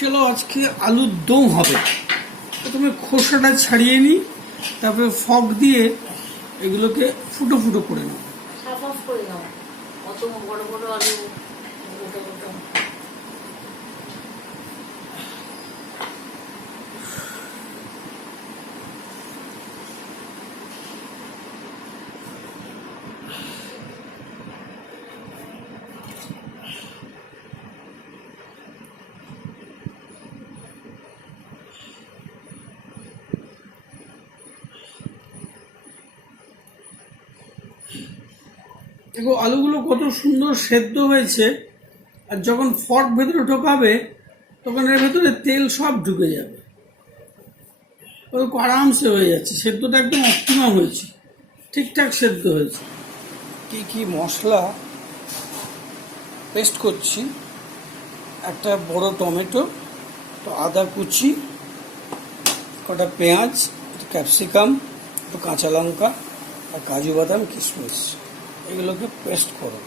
চলো আজকে আলুর দম হবে। প্রথমে খোসাটা ছাড়িয়ে নিই, তারপরে ফক দিয়ে এগুলোকে ফুটো ফুটো করে নেব। সাফ করে নাও, অত বড় বড় আলু গোটা গোটা। দেখো আলুগুলো কত সুন্দর সেদ্ধ হয়েছে, আর যখন ফর্ক ভেতরে ঢোকাবে তখন এর ভেতরে তেল সব ঢুকে যাবে, ওই আরামসে হয়ে যাচ্ছে। সেদ্ধটা একদম অপটিমাম হয়েছে, ঠিকঠাক সেদ্ধ হয়েছে। কি কি মশলা পেস্ট করছি: একটা বড় টমেটো, তো আদা কুচি, কটা পেঁয়াজ, ক্যাপসিকাম, একটু কাঁচা লঙ্কা, আর কাজু বাদাম কিশমিশ, এগুলোকে পেস্ট করো।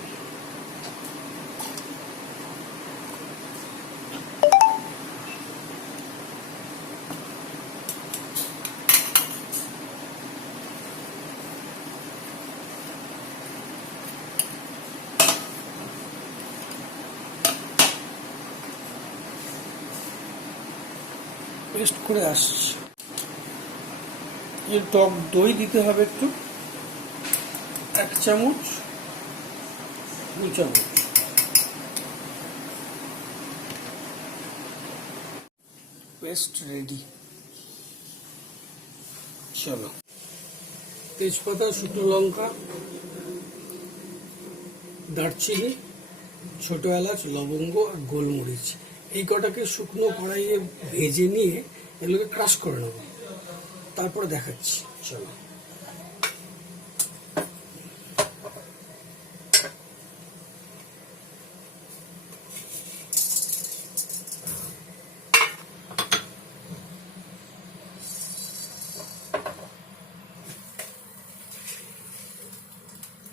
পেস্ট করে আসছি। এর টক দই দিতে হবে একটু, 1 চামচ 2 চামচ। Paste ready. চলো, তেজপাতা, শুকনো লঙ্কা, দারচিনি, ছোট এলাচ, লবঙ্গ আর গোলমরিচ, এই কটাকে শুকনো কড়াইয়ে ভেজে নিয়ে এগুলোকে ক্রাশ করে নেব, তারপরে দেখাচ্ছি। চলো,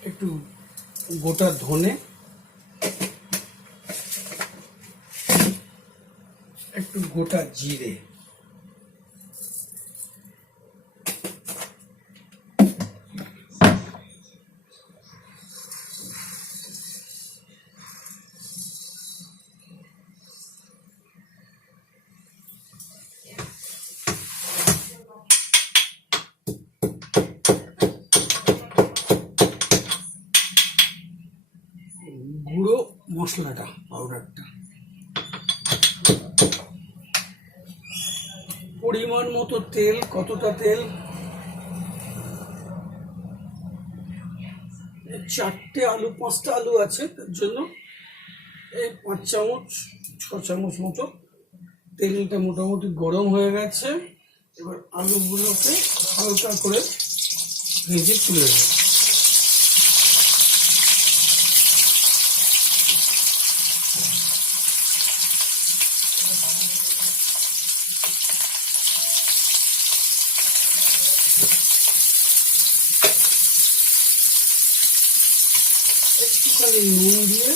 একটু গোটা ধনে, একটু গোটা জিরে, গুঁড়ো মশলাটা, পাউডারটা, পরিমাণ মতো তেল। কতটা তেল? 4টে আলু, 5টা আলু আছে, তার জন্য এই 5 চামচ 6 চামচ মতো। তেলটা মোটামুটি গরম হয়ে গেছে, এবার আলুগুলোকে হালকা করে ভেজে তুলে নেব। একটুখানি নুন দিয়ে,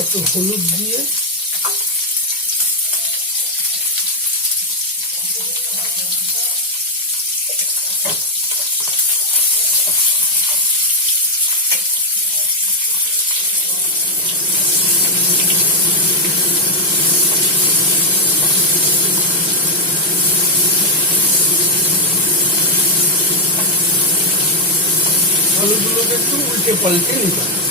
একটু হলুদ দিয়ে, আলুগুলোকে একটু উল্টে পাল্টে নিতে হবে।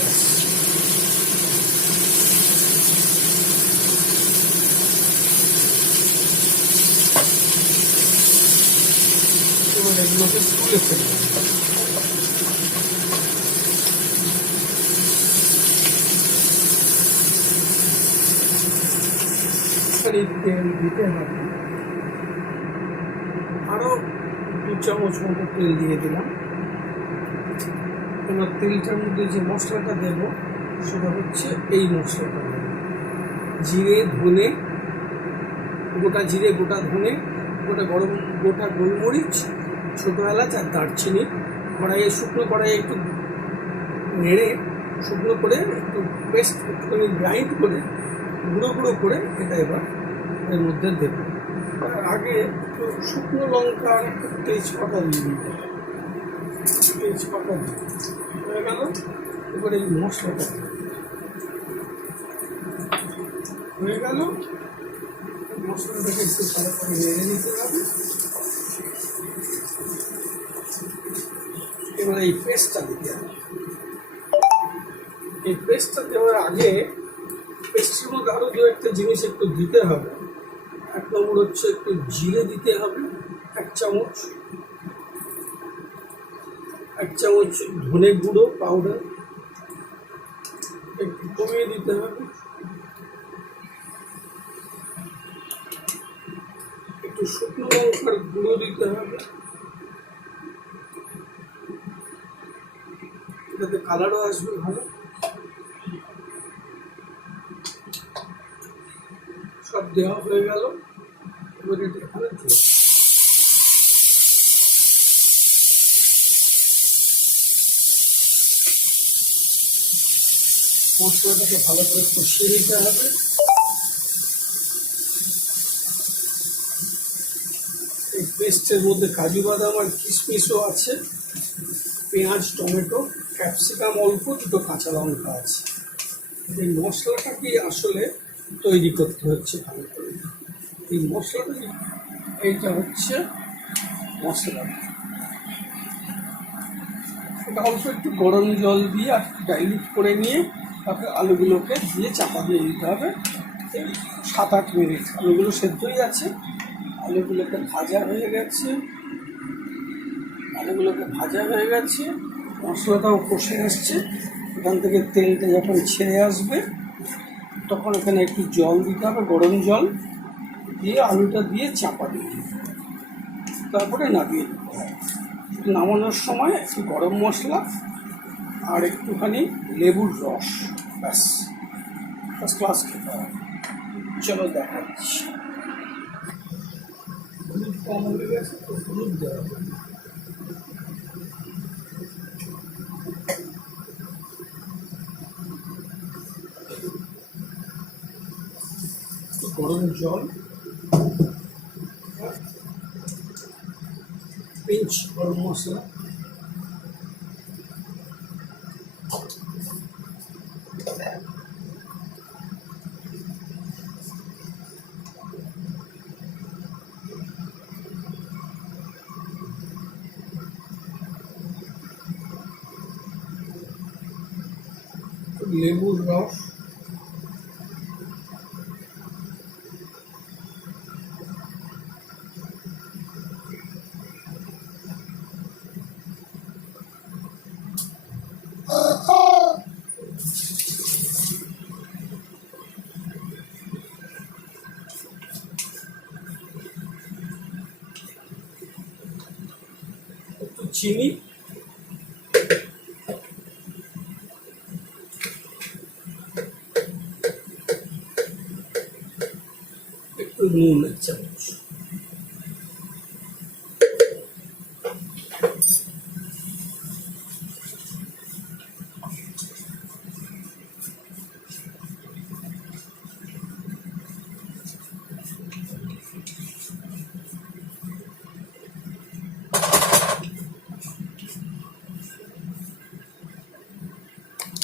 এবার এগুলোকে তুলে ফেলবো। তেল দিতে হবে, আরো 2 চামচ মতো তেল দিয়ে দিলাম। এবার তেলটার মধ্যে যে মশলাটা দেব সেটা হচ্ছে এই মশলাটা: জিরে, ধনে, গোটা জিরে, গোটা ধনে, গোটা গোলমরিচ, ছোট এলাচ আর দারচিনি। শুকনো কড়াইয়ে একটু নেড়ে শুকনো করে একটু পেস্ট, একটুখানি গ্রাইন্ড করে গুঁড়ো গুঁড়ো করে এটা এবার এর মধ্যে দেবো। তার আগে একটু শুকনো লঙ্কা আর একটু তেজপাতা দিয়ে দিতে হবে। তেজপাতা হয়ে গেল। এবার এই মশলাটা হয়ে গেল। মশলাটাকে একটু ভালো করে নেড়ে নিতে হবে। এবার এই পেস্টটা দিতে হবে। এই পেস্টটা দেওয়ার আগে পেস্টের মধ্যে আরও দু একটা জিনিস একটু দিতে হবে। এক নম্বর হচ্ছে একটু জিরে দিতে হবে, এক চামচ ধনে গুঁড়ো পাউডার একটু কমিয়ে দিতে হবে, একটু শুকনো লঙ্কার গুঁড়ো দিতে হবে, এটাতে কালারও আসবে ভালো। সব দেওয়া হয়ে গেল। এবার এটা এখানে দিই। মশলাটাকে ভালো করে কষিয়ে নিতে হবে। এই পেস্টের মধ্যে কাজু বাদাম আর কিশমিশও আছে, পেঁয়াজ, টমেটো, ক্যাপসিকাম অল্প, দুটো কাঁচা লঙ্কা আছে। এই মশলাটাকে আসলে তৈরি করতে হচ্ছে ভালো করে। এই মশলাটা এইটা হচ্ছে মশলা। এটা অল্প একটু গরম জল দিয়ে আর ডাইলুট করে নিয়ে তারপরে আলুগুলোকে দিয়ে চাপা দিয়ে দিতে হবে। এই 7-8 মিনিট আলুগুলো সেদ্ধই আছে। আলুগুলোকে ভাজা হয়ে গেছে, মশলাটাও কষে আসছে। এখান থেকে তেলটা যখন ছেড়ে আসবে তখন এখানে একটু জল দিতে হবে, গরম জল দিয়ে আলুটা দিয়ে চাপা দিয়ে তারপরে নামিয়ে দিতে হবে। নামানোর সময় একটু গরম মশলা আর একটুখানি লেবুর রস, ব্যাস ফার্স্ট ক্লাস খেতে হবে। চলো দেখাচ্ছি। হলুদ কম হয়ে গেছে তো হলুদ দেওয়া হবে। গরম জল, পিঞ্চ গরম মশলা, লেবুর রস, একটু চিনি, একটু নুন 1 চামচ।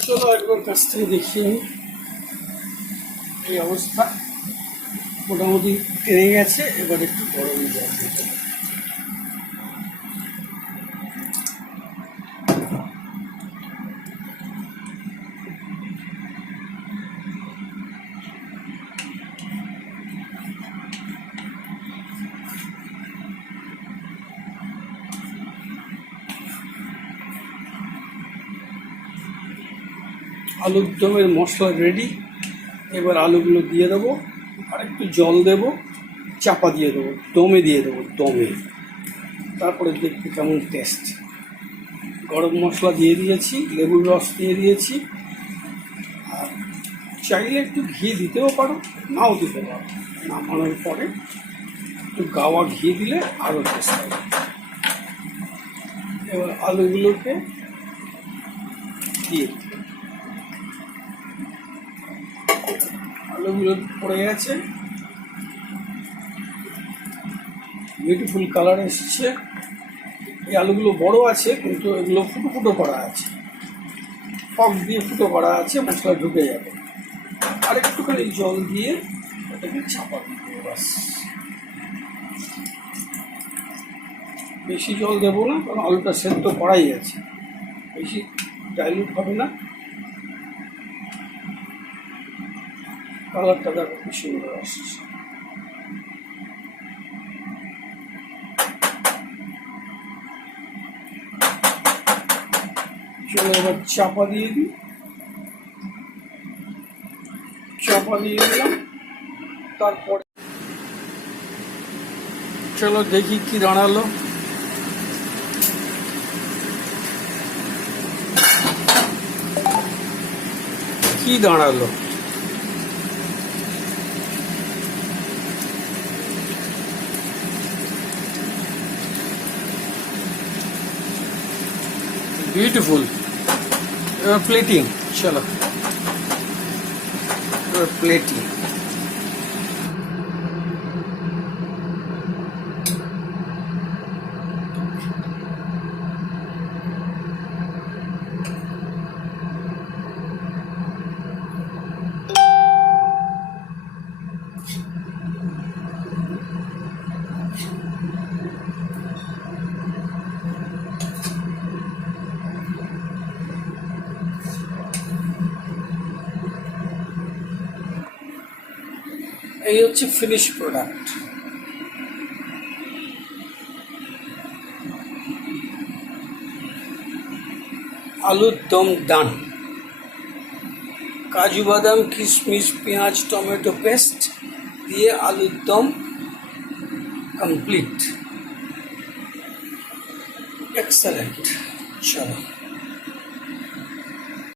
চলো একবার কাছ থেকে দেখিয়ে নিই। এই অবস্থা মোটামুটি টেনে গেছে। এবার একটু গরম জল দিতে হবে। আলুর দমের মশলা রেডি। এবার আলুগুলো দিয়ে দেবো, আর একটু জল দেবো, চাপা দিয়ে দেবো, দমে দিয়ে দেবো, দমে। তারপরে দেখতে কেমন টেস্ট। গরম মশলা দিয়ে দিয়েছি, লেবুর রস দিয়ে দিয়েছি, আর চাইলে একটু ঘি দিতেও পারো, নাও দিতে পারো। নামানোর পরে একটু গাওয়া ঘি দিলে আরও টেস্ট হবে। এবার আলুগুলোকে দিয়ে ওইগুলো পড়ে গেছে, বিউটিফুল কালার এসছে। এই আলুগুলো বড় আছে কিন্তু এগুলো ফুটো ফুটো করা আছে, ফক দিয়ে ফুটো করা আছে, মশলা ঢুকে যাবে। আর একটুখানি জল দিয়ে ওটাকে চাপা দিতে, বাস। বেশি জল দেবো না, কারণ আলুটা সেদ্ধ করাই আছে, বেশি ডাইলুট হবে না। কালারটা দেখো কি সুন্দর আসছে। চলো এবার চাপা দিয়ে দিই, চাপা দিয়ে দিলাম। তারপরে চলো দেখি কি দাঁড়ালো। কি দাঁড়ালো, বিউটিফুল। এবার প্লেটিং, চলো এবার প্লেটিং। এই হচ্ছে ফিনিশ প্রোডাক্ট। আলুর দম ডান। কাজু বাদাম, কিশমিশ, পেঁয়াজ, টমেটো পেস্ট দিয়ে আলুর দম কমপ্লিট। এক্সেলেন্ট। চলো।